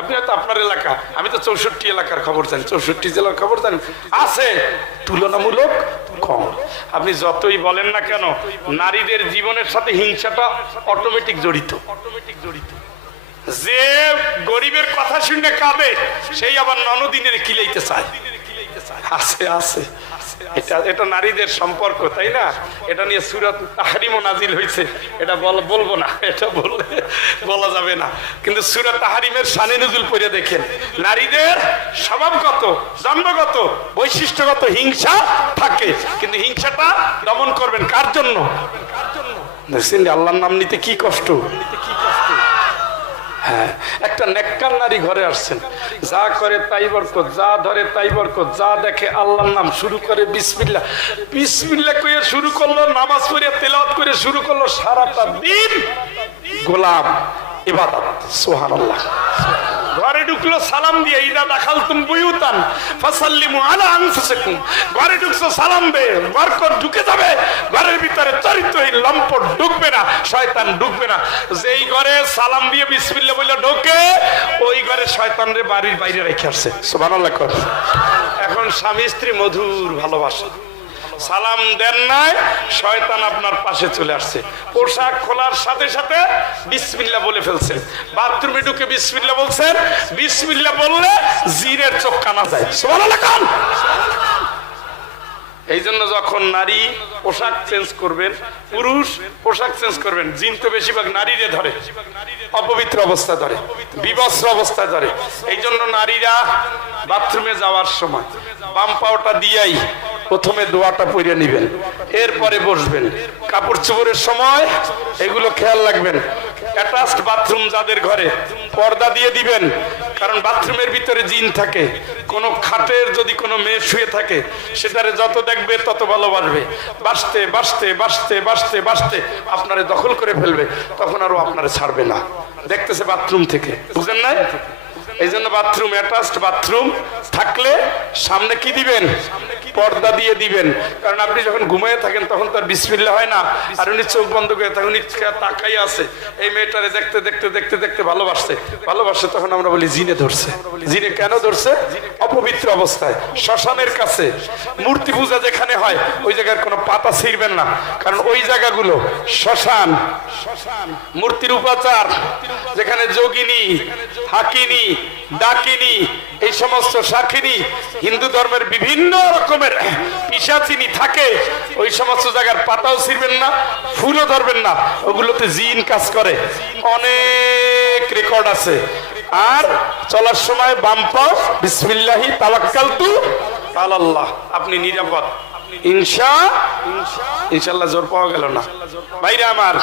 আপনি হয়তো আপনার এলাকা, আমি তো চৌষট্টি এলাকার খবর জানি, চৌষট্টি জেলার খবর জানি। আছে, তুলনামূলক কম। আপনি যতই বলেন না কেন, নারীদের জীবনের সাথে হিংসাটা অটোমেটিক জড়িত। অটোমেটিক জড়িত যে গরিবের কথা শুনে কাঁদে, সেই আবার ননদিনের কিলাইতে চায়। আছে আছে। এটা নারীদের সম্পর্ক, তাই না? এটা নিয়ে সুরত তাহারিমও নাজিল হয়েছে। এটা বল বলব না, এটা বললে বলা যাবে না। কিন্তু সুরত তাহারিমের সানে নজুল পড়ে দেখেন। নারীদের স্বভাবগত, জন্মগত, বৈশিষ্ট্যগত হিংসা থাকে। কিন্তু হিংসাটা দমন করবেন কার জন্য? আল্লাহর নাম নিতে কি কষ্ট? হ্যাঁ একটা নেককার নারী ঘরে আসছেন। যা করে তাই বরকত, যা ধরে তাই বরকত, যা দেখে আল্লাহর নাম শুরু করে বিসমিল্লা বিসমিল্লা কইয়ে শুরু করল, নামাজ পড়ে তেলাওয়াত করে শুরু করল সারাটা দিন গোলাম, ইবাদত, সুবহানাল্লাহ। ঘরে ঢুকলো, সালাম দিয়ে, ইদা দাখাল তুম বুয়ুতান, ফাসাল্লিমু আলা আনফুসিকুম। ঘরে ঢুকছো, সালাম দে, বরকত ঢুকে যাবে। ঘরের ভিতরে চরিত্রহীন লম্পট ঢুকবে না, শয়তান ঢুকবে না। যেই ঘরে সালাম দিয়ে বিসমিল্লাহ বলে ঢোকে, ওই ঘরে শয়তান রে বাড়ির বাইরে রেখে আসছে। সুবহানাল্লাহ এখন স্বামী স্ত্রী মধুর ভালোবাসা। সালাম দেন নাই, শয়তান আপনার পাশে চলে আসছে। পোশাক খোলার সাথে সাথে বিসমিল্লা বলে ফেলছেন। বাথরুমে ঢুকে বিসমিল্লা বলছেন, বিসমিল্লা বললে জিরের চোখ কানা যায়। এই জন্য যখন নারী পোশাক চেঞ্জ করবেন, পুরুষ পোশাক চেঞ্জ করবেন, জিন তো বেশিরভাগ নারীরে ধরে। অপবিত্র অবস্থা ধরে, বিবস্ত্র অবস্থায় ধরে। এই জন্য নারীরা বাথরুমে যাওয়ার সময় বাম পাওটা দিয়াই প্রথমে দোয়াটা পরে নিবেন। এরপরে বসবেন। কাপড় চোপড়ের সময় এগুলো খেয়াল রাখবেন। অ্যাটাচড বাথরুম যাদের ঘরে, পর্দা দিয়ে দিবেন। কারণ বাথরুমের ভিতরে জিন থাকে। কোনো খাটের যদি কোনো মেয়ে শুয়ে থাকে, সেটারে যত দেখবে তত ভালোবাসবে বাসতে বাসতে বাসতে বাসতে বাসতে আপনারে দখল করে ফেলবে। তখন আরও আপনারে ছাড়বে না। দেখতেছে বাথরুম থেকে। বুঝলেন না এই জন্য বাথরুম অ্যাটাচড বাথরুম থাকলে সামনে কি দিবেন? পর্দা দিয়ে দিবেন। কারণ আপনি যখন ঘুমিয়ে থাকেন, তখন তার বিসমিল্লা হয় না। আর উনি চোখ বন্ধ করে তখন উনি তাকাই আছে। এই মেয়েটারে দেখতে দেখতে দেখতে দেখতে ভালোবাসছে। ভালোবাসছে তখন আমরা বলি, জিনে ধরছে। জিনে কেন ধরছে? অপবিত্র অবস্থায়। শ্মশানের কাছে। মূর্তি পূজা যেখানে হয়, ওই জায়গার কোনো পাতা ছিঁড়বেন না। কারণ ওই জায়গাগুলো শ্মশান শ্মশান। মূর্তির উপাচার। যেখানে যোগিনী, হাকিনী ডাকিনী, এই সমস্ত সাক্ষিনী হিন্দু ধর্মের বিভিন্ন রকমের পিসাচিনি থাকে, ওই সমস্ত জায়গার পাতাও ছিঁড়বেন না, ফুলও ধরবেন না, ওগুলোতে জিন কাজ করে। অনেক রেকর্ড আছে। আর চলার সময় বাম পাও বিসমিল্লাহি, তাওয়াক্কালতু আলাল্লাহ, আপনি নিরাপদ। ইনশা ইনশাল্লাহ জোর পাওয়া গেল না। বাইরে আমার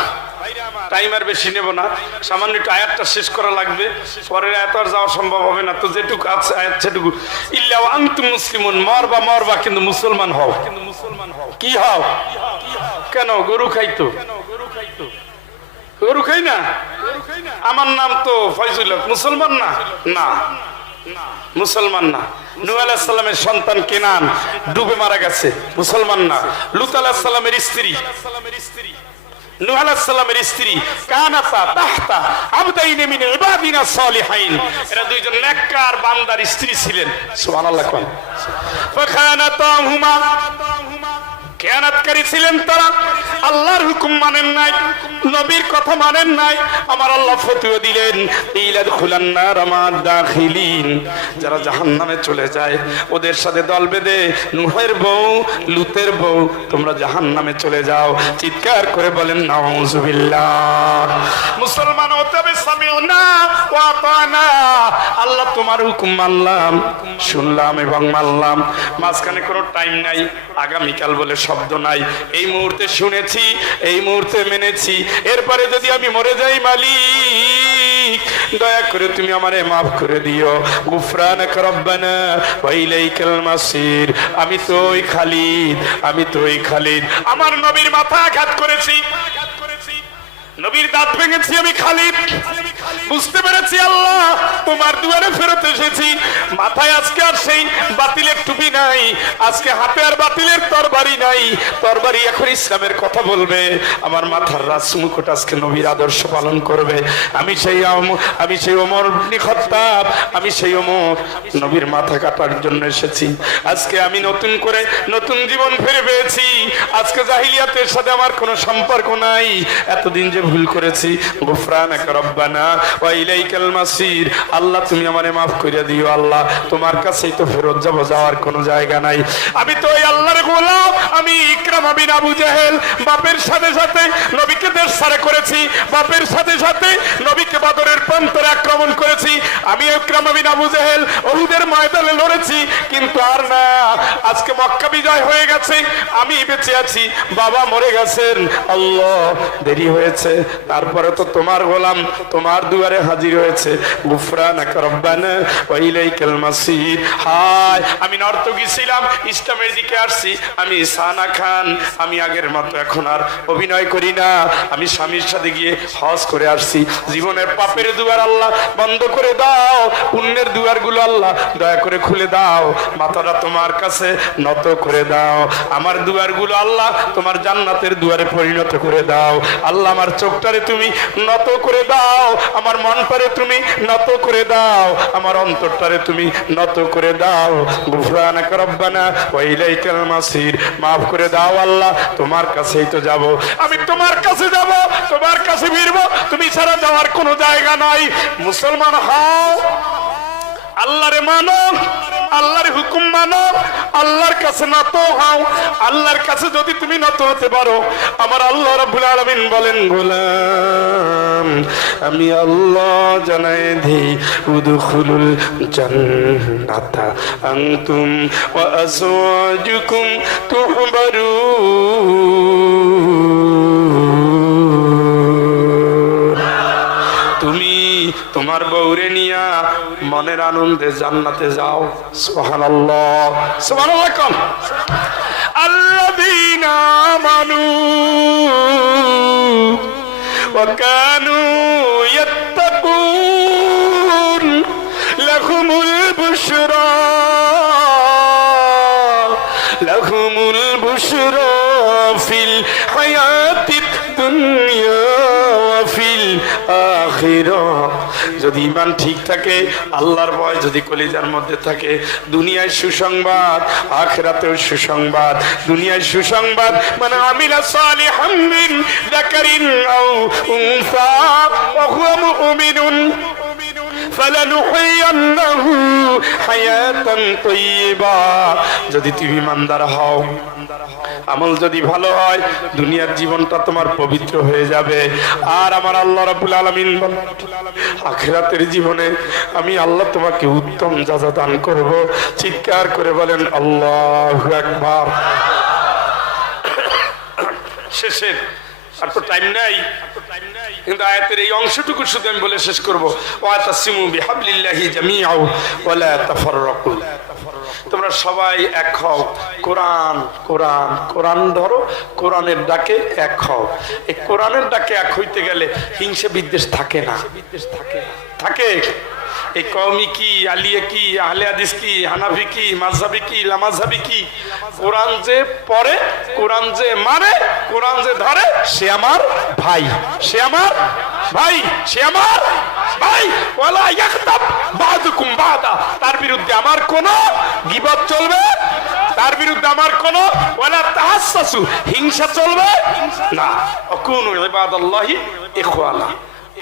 টাইম আর বেশি নেব না। সামান্য একটু আয়াতটা শেষ করা লাগবে। পরের আয়াত আর যাওয়া সম্ভব হবে না। তো যেটুকু আছে, আয়াত সেটুকু। ইল্লা আনতুম মুসলিমুন। মরবা মরবা, কিন্তু মুসলমান হও। কিন্তু মুসলমান হও কি হও? কেন? গরু খাইতো গরু খাই না? আমার নাম তো ফয়জুল মুসলমান না? না। মুসলমান না। নূহ আলাহিসাল্লামের সন্তান কেনান। ডুবে মারা গেছে। মুসলমান না। লুত আলাহিসাল্লামের স্ত্রী। নূহ আলাইহিসসালামের স্ত্রী কানাতা তাহতা আবদাইনি মিন ইবাদিনা সালিহাইন। এরা দুইজন নেককার বান্দার স্ত্রী ছিলেন। সুবহানাল্লাহ কোন। ফাখানাতাহুমা খেয়ানাতকারী ছিলেন তারা। আল্লাহর হুকুম মানেন নাই, নবীর কথা মানেন নাই। আমার আল্লাহ ফতুয়া দিলেন ইলাদ খুলান্নার আমার দাখিলিন। যারা জাহান্নামে চলে যায়, ওদের সাথে দল বেঁধে নুহের বউ, লুতের বউ, তোমরা জাহান্নামে চলে যাও। চিৎকার করে বলেন, নাউজুবিল্লাহ। মুসলমান হতে হবে সামিউনা ওয়া আতানা। আল্লাহ তোমার হুকুম মানলাম, শুনলাম এবং মানলাম। মাঝখানে কোনো টাইম নাই, আগামীকাল বলে শব্দ নাই। এই মুহূর্তে শুনেছি, এই মুহূর্তে মেনেছি। এরপরে যদি আমি মরে যাই, মালিক, দয়া করে তুমি আমারে মাফ করে দিও। মাসির। আমি খালিদ আমি খালিদ। আমার নবীর মাথা আঘাত করেছি। নবীর দাঁত ভেঙেছি আমি খালিদ। বুঝতে পেরেছি আল্লাহ, তোমার দুয়ারে ফেরত এসেছি। মাথায় আজকে আর সেই বাতিলের টুপি নাই, আজকে হাতে আর বাতিলের তরবারি নাই। তরবারি এখন ইসলামের কথা বলবে। আমার মাথার রাজ মুকুট আজকে নবীর আদর্শ পালন করবে। আমি সেই আমি সেই ওমর নিখত্তাব আমি সেই ওমর নবীর মাথা কাটার জন্য এসেছি। আজকে আমি নতুন করে নতুন জীবন ফিরে পেয়েছি। আজকে জাহিলিয়াতের সাথে আমার কোনো সম্পর্ক নাই। এতদিন যে ভুল করেছি, গুফরানাক রব্বানা ওয়া আল্লাহ, তুমি আমারে maaf করে দিও, আল্লাহ। তোমার কাছেই তো ফেরত যাব, যাওয়ার কোনো জায়গা নাই। আমি তো ওই আল্লাহর গোলাম, আমি ইকরাম বিন আবু জাহেল। বাপের সাথে সাথে নবীকে দেশ সারে করেছি। বাপের সাথে সাথে নবীকে বাদরের প্রান্তরে আক্রমণ করেছি। আমি ইকরাম বিন আবু জাহেল, ওহুদের ময়দানে লড়েছি, কিন্তু আর না। আজকে মক্কা বিজয় হয়ে গেছে, আমি বেঁচে আছি, বাবা মরে গেছেন। আল্লাহ, দেরি হয়েছে। তারপরে তো তোমার গোলাম, তোমার দুয়ারে হাজির হয়েছে। গুফরানাক রব্বানা ওয়া ইলাইকাল মাসির। হায়, আমি নর্তকী ছিলাম, ইসলামের দিকে আসছি। আমি সানা খান, আমি আগের মতো এখন আর অভিনয় করি না। আমি স্বামীর সাথে গিয়ে হজ করে আসছি। জীবনের পাপের দুয়ার আল্লাহ বন্ধ করে দাও। পুণ্যের দুয়ারগুলো আল্লাহ দয়া করে খুলে দাও। মাথাটা তোমার কাছে নত করে দাও। আমার দুয়ারগুলো আল্লাহ তোমার জান্নাতের দুয়ারে পরিণত করে দাও। আল্লাহ আমার চোখটারে তুমি নত করে দাও। আমার মনটারে তুমি নত করে দাও, আমার অন্তরটারে তুমি নত করে দাও। গুফরানাক রব্বানা ওয়া ইলাইকাল মাসির maaf করে দাও আল্লাহ, তোমার কাছেই তো যাব। আমি তোমার কাছে যাব, তোমার কাছে ফিরবো, তুমি ছাড়া যাওয়ার কোনো জায়গা নাই। মুসলমান হও, আল্লাহরে মানো, আল্লাহর হুকুম মানো, আল্লাহর কাছে নত হও। আল্লাহর কাছে যদি তুমি নত হতে পারো, আমার আল্লাহ রাব্বুল আলামিন বলেন, গোলাম আমি আল্লাহ জানাই দিই, উদখুলুল জান্নাতা। আনতুম ওয়া আজওয়াজুকুম তুহবারুন। তুমি তোমার বউরে নিয়া মনের আনন্দে জান্নাতে যাও। সুবহানাল্লাহ। সুবহানাল্লাহ কম। আল্লাযীনা আমানু ওয়া বুশরা, লাহুমুল বুশরা ফিল হায়াতিদ দুনিয়া ফিল আখিরা। যদি ইমান ঠিক থাকে, আল্লাহর ভয় যদি কলিজার মধ্যে থাকে, দুনিয়ায় সুসংবাদ, আখরাতেও সুসংবাদ, দুনিয়ায় সুসংবাদ মানে আমিলা সালিহান মিন যাকারিন আও উনসা, ওয়া হুয়া মুমিনুন। যদি তুমি ইমানদার হও, আমল যদি ভালো হয়, দুনিয়ার জীবনটা তোমার পবিত্র হয়ে যাবে। আর আমার আল্লাহ রাব্বুল আলামিন আখিরাতের জীবনে আমি আল্লাহ তোমাকে উত্তম যাজা দান করব। চিৎকার করে বলেন, আল্লাহু আকবার। শেষের, আর তো টাইম নাই। কিন্তু আয়াতের এই অংশটুকু শুধু আমি বলে শেষ করব। তোমরা সবাই এক হও। কোরআন কোরআন কোরআন ধরো, কোরআনের ডাকে এক হও। এই কোরআনের ডাকে এক হইতে গেলে হিংসা বিদ্বেষ থাকে না। বিদ্বেষ থাকে। থাকে। এই কওমি কি, আলিয়া কি, আহলে হাদিস কি, হানাফি কি, মাযহাবি কি লামাযহাবি কি? কোরআন যে পড়ে, কোরআন যে মানে কোরআন যে ধরে, সে আমার ভাই। সে আমার ভাই, সে আমার ভাই। ওয়ালা ইয়াকতাব বাদুকুম বাদা। তার বিরুদ্ধে আমার কোন গিবত চলবে, তার বিরুদ্ধে আমার কোন ওয়ালা তাহাসসু, হিংসা চলবে না। অকুনু ইবাদাল্লাহি ইখওয়ানা।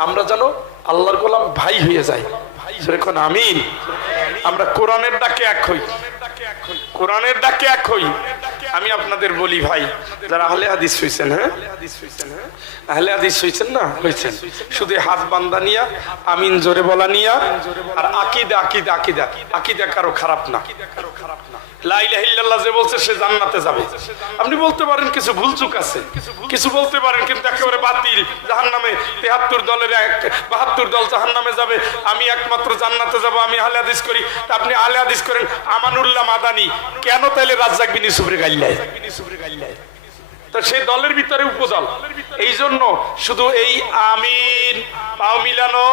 আমরা যেন আল্লাহর গোলাম ভাই হয়ে যাই। সেরকম আমিন? আমরা কোরআনের ডাকে এক হই। কোরআনের ডাকে এক হই। আমি আপনাদের বলি ভাই, যারা আহলে হাদিস হইছেন হ্যাঁ? আহলে হাদিস হইছেন না? হইছেন। শুধু হাত বান্দা নিয়া, আমিন জোরে বলা নিয়া, আর আকিদা আকিদা আকিদা। আকিদা কারও খারাপ না। কিছু কিছু বলতে পারেন, কিন্তু একেবারে বাতিল। তেহাত্তর দলের এক, বাহাত্তর দল যাবে। আমি একমাত্র জান্নাতে যাব, আমি আহলে হাদিস করি। আপনি আহলে হাদিস করেন, আমানুল্লাহ মাদানি। কেন তাইলে রাজ্জাক বিন ইউসুফের গাইল্লায় তো সেই দলের ভিতরে উপদল। এই জন্য শুধু এই পাও মিলানো,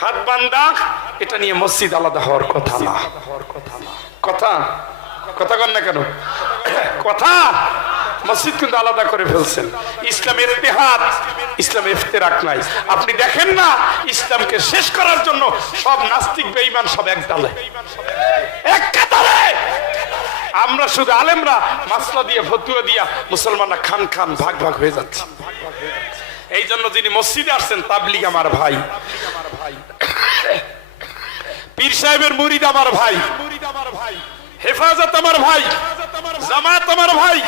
হাত বান্দা, এটা নিয়ে মসজিদ আলাদা হওয়ার কথা না। কথা? কথা না কেন? কথা? মসজিদ কিন্তু আলাদা করে ফেলছেন। ইসলামের ইতিহাদ ইসলাম ইফতেরাক নাই। আপনি দেখেন না, ইসলামকে শেষ করার জন্য সব নাস্তিক, বেঈমান সব এক ডালে এক আমরা শুধু আলেমরা মাসলা দিয়ে, ফতুয়া দিয়া মুসলমানরা খান খান, ভাগ ভাগ হয়ে যাচ্ছে। এই জন্য যিনি মসজিদে আসছেন, তাবলিগ আমার ভাই। পীর সাহেবের মুরিদ আমার ভাই। হেফাজত আমার ভাই। জামাত আমার ভাই।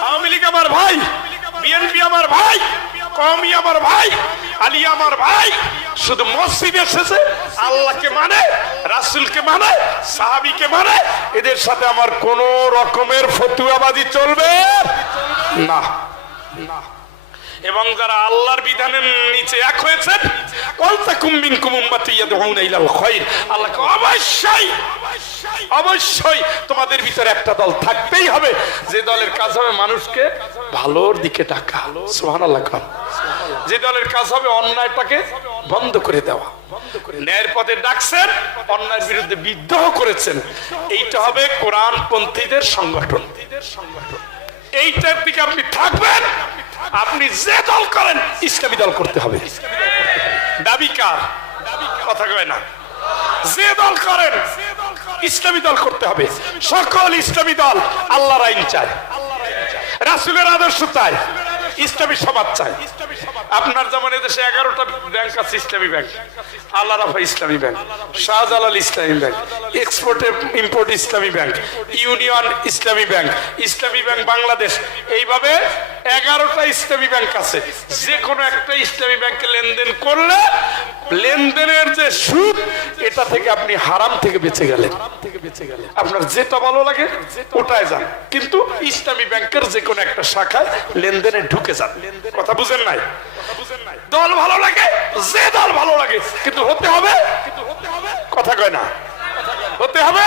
আওয়ামী লীগ আমার ভাই। বিএনপি আমার ভাই। কমি আমার ভাই। আলী আমার ভাই শুধু মসজিদে এসেছে, আল্লাহকে মানে রাসুলকে মানে সাহাবিকে মানে। এদের সাথে আমার কোন রকমের ফতুয়াবাজি চলবে না। না এবং যারা আল্লাহর বিধানের নিচে এক হয়েছেন আল্লাহ অবশ্যই অবশ্যই তোমাদের ভিতরে একটা দল থাকতেই হবে। যে দলের কাজ হবে মানুষকে ভালোর দিকে ডাকা। সুবহানাল্লাহ কর। যে দলের কাজ হবে অন্যায়টাকে বন্ধ করে দেওয়া। ন্যায়ের পথে ডাকছেন, অন্যায়ের বিরুদ্ধে বিদ্রোহ করেছেন। এইটা হবে কোরআন পন্থীদের সংগঠন। এইটার দিকে আপনি থাকবেন, আপনি যে দল করেন, ইসলামী দল করতে হবে। দাবি কার? কথা কয় না। যে দল করেন, ইসলামী দল করতে হবে। সকল ইসলামী দল আল্লাহর আইন চায়। রাসুলের আদর্শ চায়। ইসলামী সমাজ চায়। আপনার যেমন এদেশে এগারোটা ব্যাংক আছে, ইসলামী ব্যাংক আল্লাহ রাফা Islami bank Shahjalal Islami bank export import Islami bank union Islami bank Islami bank Bangladesh. এইভাবে এগারোটা ইসলামী ব্যাংক আছে। যে কোনো একটা ইসলামী ব্যাংকে লেনদেন করলে লেনদেনের যে সুদ, এটা থেকে আপনি হারাম থেকে বেঁচে গেলেন। আপনার যেটা ভালো লাগে ওটায় যান। কিন্তু ইসলামী ব্যাংকের যে কোনো একটা শাখায় লেনদেনে ঢুকে যান। কথা বুঝেন নাই? দল ভালো লাগে, যে দল ভালো লাগে, কিন্তু হতে হবে কথা কয় না, হতে হবে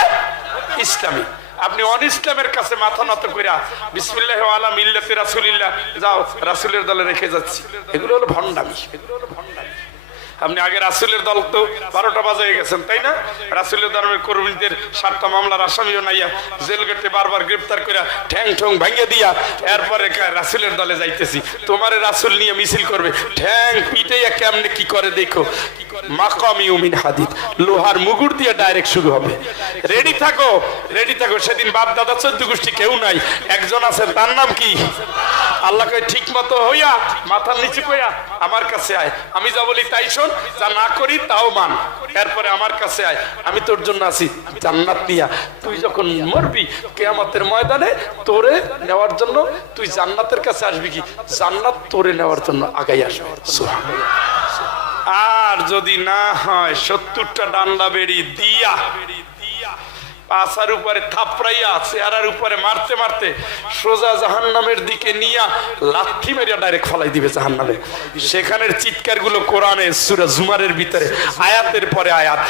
ইসলামী। আপনি অন ইসলামের কাছে মাথা নত কইরা, বিসমিল্লাহ আলা মিল্লাতে রাসূলিল্লাহ, যাও, রাসুলের দলে রেখে যাচ্ছি। এগুলো হলো ভণ্ডামি। এগুলো হলো ভণ্ডামি। আপনি আগে রাসুলের দল তো বারোটা বাজায় গেছেন, তাই না? রাসুলের দলের কর্মীদের সাতটা মামলার আসামিও নাইয়া জেল গেটে বারবার গ্রেপ্তার করে ঠ্যাং ঠ্যাং ভাঙিয়ে দিয়া এরপরে রাসুলের দলে যাইতেছি। তোমার রাসুল নিয়ে মিছিল করবে, ঠ্যাং পিটাইয়া কেমনে কি করে দেখো? মাকাম ইউমিন হাদিদ। লোহার মুগুর দিয়ে ডাইরেক্ট শুরু হবে। রেডি থাকো? রেডি থাকো। সেদিন বাপ, দাদা, চোদ্দ গোষ্ঠী কেউ নাই। একজন আছেন, তার নাম কি? আল্লাহকে ঠিক মতো হইয়া মাথার নিচে কইয়া আমার কাছে আয়। আমি যা বলি তাই শোন, যা না করি তাও মান। এরপরে আমার কাছে আয়। আমি তোর জন্য আছি, জান্নাত নিয়া। তুই যখন মরবি, কেয়ামতের ময়দানে তোরে নেওয়ার জন্য, তুই জান্নাতের কাছে আসবি কি? জান্নাত তোরে নেওয়ার জন্য আগাই আসবে। সুবহানাল্লাহ। আর যদি না হয়, সত্তরটা ডান্ডা বেরি দিয়া উপরে থাপড়াইয়া, চেহারার উপরে মারতে মারতে সোজা জাহান্নামের দিকে নিয়া মেরিয়া ডাইরেক্ট ফলাই দিবে জাহান্নামে। সেখানের কোরআনে, সুরা জুমারের ভিতরে, আয়াতের পরে আয়াত।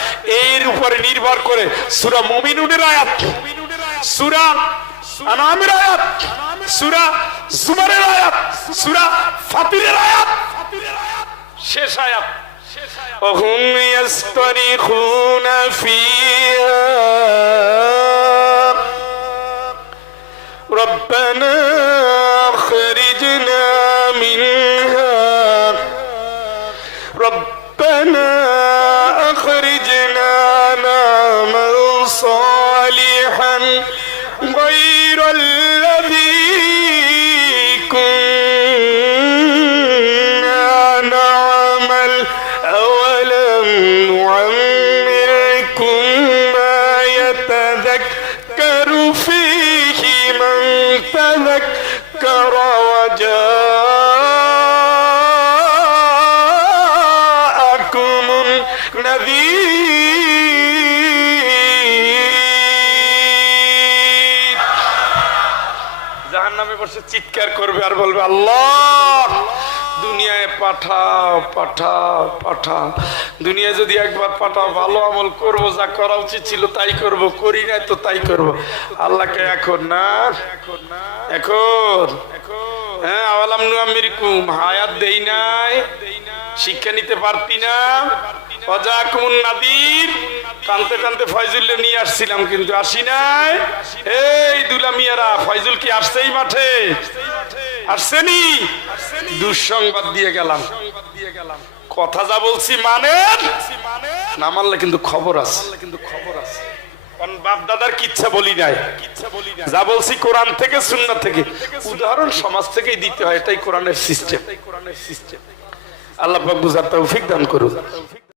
এর উপরে নির্ভর করে সুরা মুমিনুনের আয়াত, সুরা আনামের আয়াত, সুরা জুমারের আয়াত, সুরা ফাতিরের আয়াত। শেষ আয়াত। وهم يصطرخون فيها. ربنا اخرجنا বসে চিৎকার করবে আর বলবে, আল্লাহ, দুনিয়ায় পাঠাও পাঠাও পাঠাও। দুনিয়ায় যদি একবার পাঠাও, ভালো আমল করব, যা করা উচিত ছিল তাই করব, করি নাই তো তাই করব। আল্লাহকে এখন না, এখন। হ্যাঁ আওয়ালাম নুয়ামিরকুম হায়াত দেই নাই, শিক্ষা নিতে পারতি না। অজাকুমুন নাদির টানতে টানতে ফয়জুল্লে নিয়ে আসছিলাম, কিন্তু আসি নাই। এই দুলা মিয়ারা, ফয়জুল কি আসছেই মাঠে? আসছেনি? দুঃসংবাদ দিয়ে গেলাম। কথা যা বলছি মানে না মানলে কিন্তু খবর আছে। কিন্তু খবর আছে কারণ দাদার কিচ্ছা যা বলছি থেকে থেকে। উদাহরণ সমাজ থেকেই দিতে হয়, এটাই কোরআনের সিস্টেম আল্লাহ বুঝার তৌফিক দান করুন